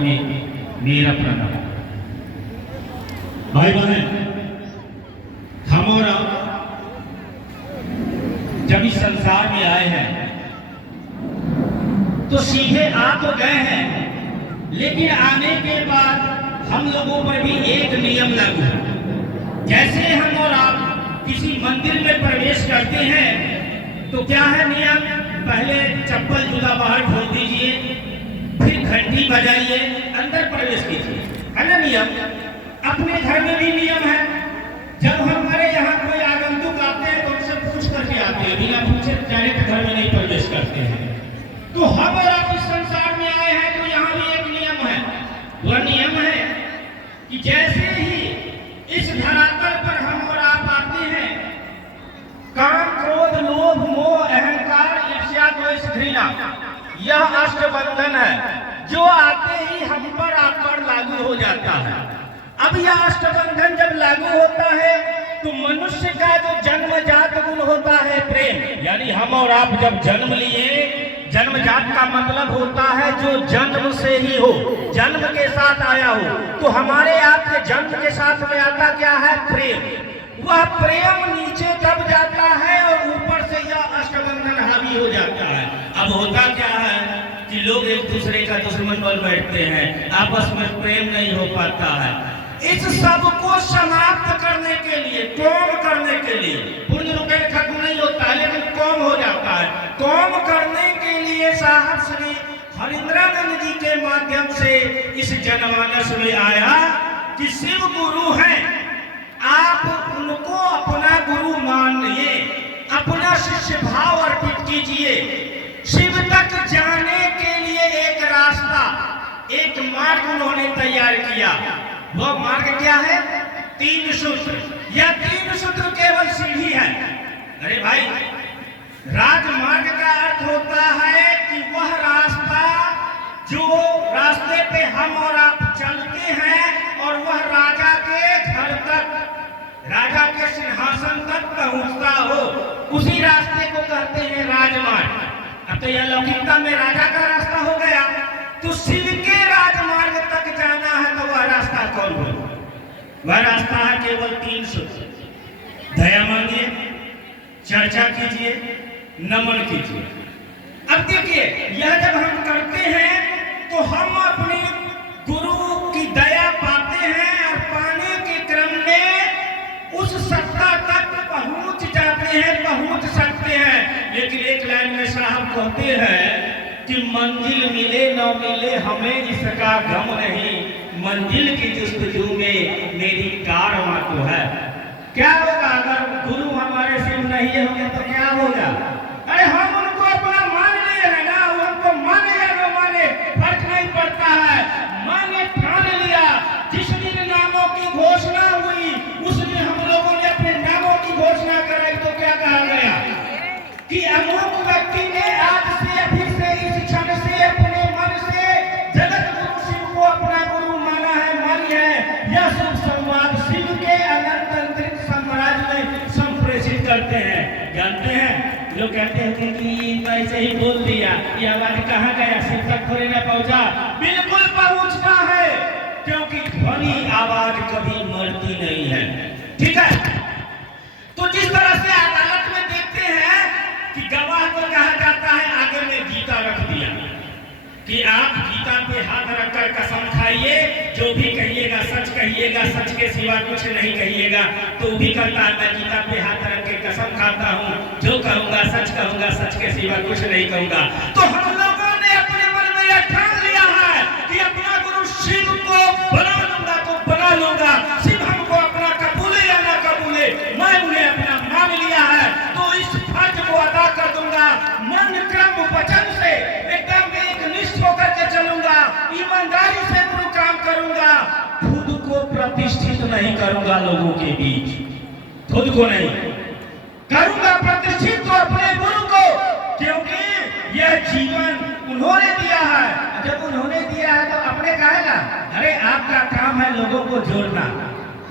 में मेरा प्रणाम। भाई बहन, हम और आप जब इस संसार में आए हैं तो सीधे आ तो गए हैं, लेकिन आने के बाद हम लोगों पर भी एक नियम लागू है। जैसे हम और आप किसी मंदिर में प्रवेश करते हैं तो क्या है नियम? पहले चप्पल जूता बाहर खोल दीजिए, फिर घंटी बजाइए, अंदर प्रवेश कीजिए, है ना नियम? अपने घर में भी नियम है। जब हमारे यहाँ कोई आगंतुक आते हैं तो उनसे पूछ करके आते हैं, बिना पूछे डायरेक्ट घर में नहीं प्रवेश करते हैं। तो हम और आप इस संसार में आए हैं तो यहाँ भी एक नियम है। वह नियम है कि जैसे ही इस धरातल पर हम और आप आते हैं, काम, क्रोध, लोभ, मोह, अहंकार, ईर्ष्या, द्वेष, घृणा, यह अष्टबंधन है जो आते ही हम पर आप पर लागू हो जाता है। अब यह अष्टबंधन जब लागू होता है तो मनुष्य का जो जन्मजात गुण होता है प्रेम, यानी हम और आप जब जन्म लिए, जन्मजात का मतलब होता है जो जन्म से ही हो, जन्म के साथ आया हो, तो हमारे आपके जन्म के साथ में आता क्या है? प्रेम। वह प्रेम नीचे दब जाता है और ऊपर से यह अष्टबंधन हावी हो जाता है। अब होता क्या है कि लोग एक दूसरे का दुश्मन बन बैठते हैं, आपस में प्रेम नहीं हो पाता है। इस सब को समाप्त करने के लिए, कौम करने के लिए, पूर्ण रूप में खत्म नहीं होता है लेकिन कौम हो जाता है। कौम करने के लिए साहब श्री हरिंद्रानंद जी के माध्यम से इस जनमानस में आया कि शिव गुरु हैं, आप उनको अपना गुरु मानिए, अपना शिष्य भाव अर्पित कीजिए। शिव तक जाने के लिए एक रास्ता, एक मार्ग उन्होंने तैयार किया। वह मार्ग क्या है? 3 सूत्र। यह 3 सूत्र केवल सीढ़ी है। अरे भाई, राजमार्ग का अर्थ होता है कि वह रास्ता जो रास्ते पे हम और आप चलते हैं और वह राजा के घर तक, राजा के सिंहासन तक पहुंचता हो, उसी रास्ते को कहते हैं राजमार्ग। अब तो यह लौकिकता में राजा का रास्ता हो गया, तो शिव के राजमार्ग तक जाना है तो वह रास्ता कौन हो? वह रास्ता है केवल 3 सूत्र। दया मांगिए, चर्चा कीजिए, नमन कीजिए। अब देखिए, यह जब हम करते हैं तो हम अपने गुरु की दया पाते हैं और पाने के क्रम में उस सत्ता तक पहुंच जाते हैं, पहुंच सकते हैं। लेकिन एक लाइन में साहब कहते हैं कि मंजिल मिले न मिले हमें इसका गम नहीं, मंजिल की जुस्तजू में मेरी कारवां तो है। क्या होगा अगर गुरु हमारे सिर्फ नहीं होंगे तो क्या होगा? अरे हम उनको अपना मान लिए हैं ना, उनको माने या न माने फर्क नहीं पड़ता है, माने ठान लिया। जिस दिन नामों की घोषणा हुई उस दिन हम लोगों ने अपने नामों की घोषणा कराई तो क्या कहा गया कि अमुक व्यक्ति ने आज से अभी से इस क्षण से अपने मन से जगत गुरु शिव को अपना गुरु माना है, मानी है। यह शुभ संवाद शिव के अनंत अंतरिक्ष साम्राज्य में संप्रेषित करते हैं। जानते हैं, लोग कहते हैं कि ऐसे ही बोल दिया, ये आवाज कहाँ गया, शिव तक थोड़े न पहुंचा। बिल्कुल पहुंचना है, क्योंकि ध्वनि आवाज कभी मरती नहीं है। ठीक है, तो जिस तरह से अदालत में देखते हैं कि गवाह को कहा जाता है, आगे में गीता रख दिया कि आप गीता पे हाथ रखकर कसम खाइए, जो भी कहिएगा सच कहिएगा, सच के सिवा कुछ नहीं कहिएगा। तो भी कहता है मैं गीता पे हाथ रख के कसम खाता हूँ, जो कहूंगा सच के सिवा कुछ नहीं कहूंगा। तो हम लोगों ने अपने मन में यह ठान लिया है कि अपना गुरु शिव को बना लूंगा तो बना लूंगा। शिव हमको अपना कबूले या ना कबूले, मैं उन्हें अपना मान लिया है, तो इस फर्ज को अदा कर दूंगा। मन क्रम वचन से एकदम एकनिष्ठ होकर के चलूंगा, ईमानदारी से गुरु काम करूंगा, खुद को प्रतिष्ठित नहीं करूंगा लोगों के बीच, खुद को नहीं करूंगा प्रतिष्ठित तो अपने गुरु को, क्योंकि यह जीवन उन्होंने दिया है। जब उन्होंने दिया है तो अपने कहेगा, अरे आपका काम है लोगों को जोड़ना।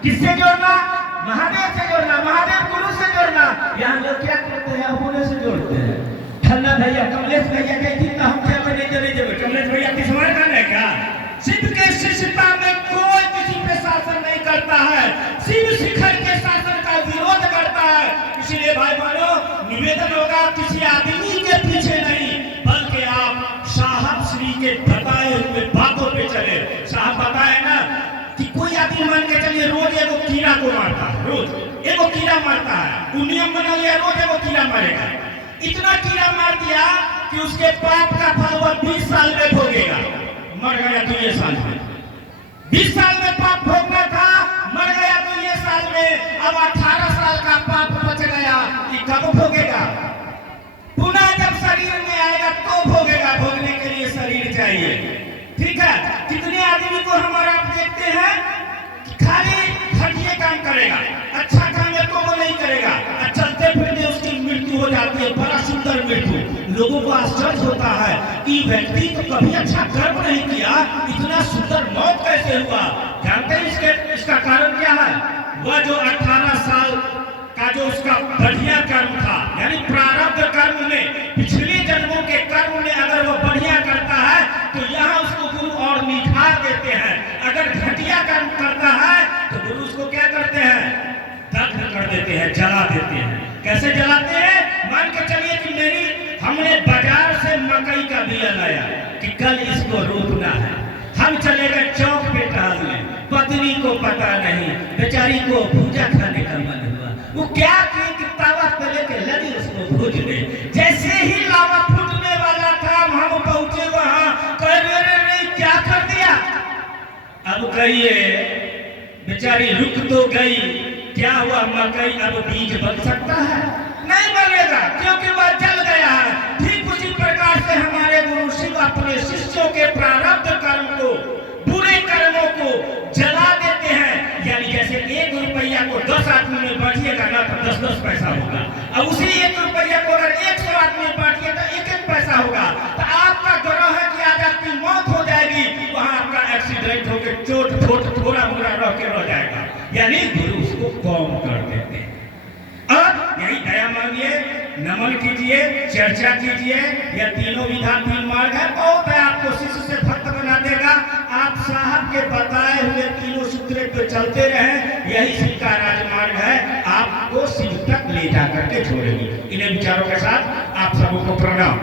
किससे जोड़ना? महादेव से जोड़ना, महादेव गुरु से जोड़ना। यहाँ लोग क्या करते हैं, अपने से जोड़ते हैं। फलना भैया, कमलेश भैया के इतना हम क्या बने चले जाए, कमलेश भैया किस्मार खाना है क्या? शिव के शिष्यता में कोई किसी पे शासन नहीं करता है, शिव शिखर के शासन का विरोध करता है। इसलिए भाई बहनों, निवेदन होगा किसी आदमी के पीछे नहीं, बल्कि आप साहब श्री के बताए हुए बातों पे चले। साहब बताए ना कि कोई आदमी मान के चलिए रोज एगो कीड़ा को मारता है, रोज एगो कीड़ा मारता है, वो नियम बना लिया रोज एगो कीड़ा मारेगा। इतना कीड़ा मार दिया कि उसके पाप का फल वह 20 साल में भोगेगा। मर गया तो ये साल में, 20 साल में पाप भोगना था, मर गया तो ये साल में। अब 18 साल का पाप बच गया, ये कब भोगेगा? पुनः जब शरीर में आएगा तो भोगेगा। भोगने के लिए शरीर चाहिए, ठीक है। कितने आदमी को हमारा आप देखते हैं कि खाली घटिया काम करेगा, अच्छा काम एक को नहीं करेगा, चलते फिरते उसकी मृत्यु हो जाती है, बड़ा सुंदर मृत्यु। लोगों को आश्चर्य होता है कि व्यक्ति तो कभी अच्छा कर्म नहीं किया, इतना सुंदर मौत कैसे हुआ? जानते हैं इसका कारण क्या है? वह जो 18 साल का जो उसका बढ़िया कर्म था, यानी प्रारब्ध कर्म में, पिछले जन्मों के कर्म में अगर वो बढ़िया करता है तो यहाँ उसको गुरु और निखार देते हैं। अगर घटिया कर्म करता है तो गुरु उसको क्या करते हैं? दग्ध कर देते हैं, जला देते हैं। कैसे जलाते हैं? मान के चलिए कि हमने बाजार से मकई का बिया लाया कि कल इसको रोपना है, हम चले गए चौक पे टहलने, पत्नी को पता नहीं, बेचारी को भूजा खाने का मन हुआ, वो क्या की तावा पे लेके लगी उसको भूजने। जैसे ही लावा फूटने वाला था हम पहुंचे वहां, कह रहे क्या कर दिया? अब कहिए बेचारी रुक तो गई, क्या हुआ? मकई अब बीज बन सकता है? नहीं बनेगा, क्योंकि वह जल गया है। ठीक उसी प्रकार से हमारे गुरु शिव अपने शिष्यों के प्रारब्ध कर्म को, बुरे कर्मों को जला देते हैं। यानी जैसे 1 रुपया को 10 आदमी में बांटिएगा ना तो 10-10 पैसा होगा, अब उसी 1 रुपया को अगर 100 आदमी में बांटिए तो 1-1 पैसा होगा। तो आपका ग्रह है कि आज आपकी मौत हो जाएगी, वहां आपका एक्सीडेंट होकर चोट फोट थोड़ा मोड़ा रह के रह जाएगा। यानी गुरु उसको कम कर देते हैं। अब यही दया मांगिए, नमन कीजिए, चर्चा कीजिए। यह तीनों विधान 3 मार्ग है, बहुत है, आपको शिष्य से भक्त बना देगा। आप साहब के बताए हुए तीनों सूत्रों पे चलते रहें, यही शिव का राजमार्ग है, आपको शिव तक ले जा करके छोड़ेगी। इन्हें विचारों के साथ आप सबों को प्रणाम।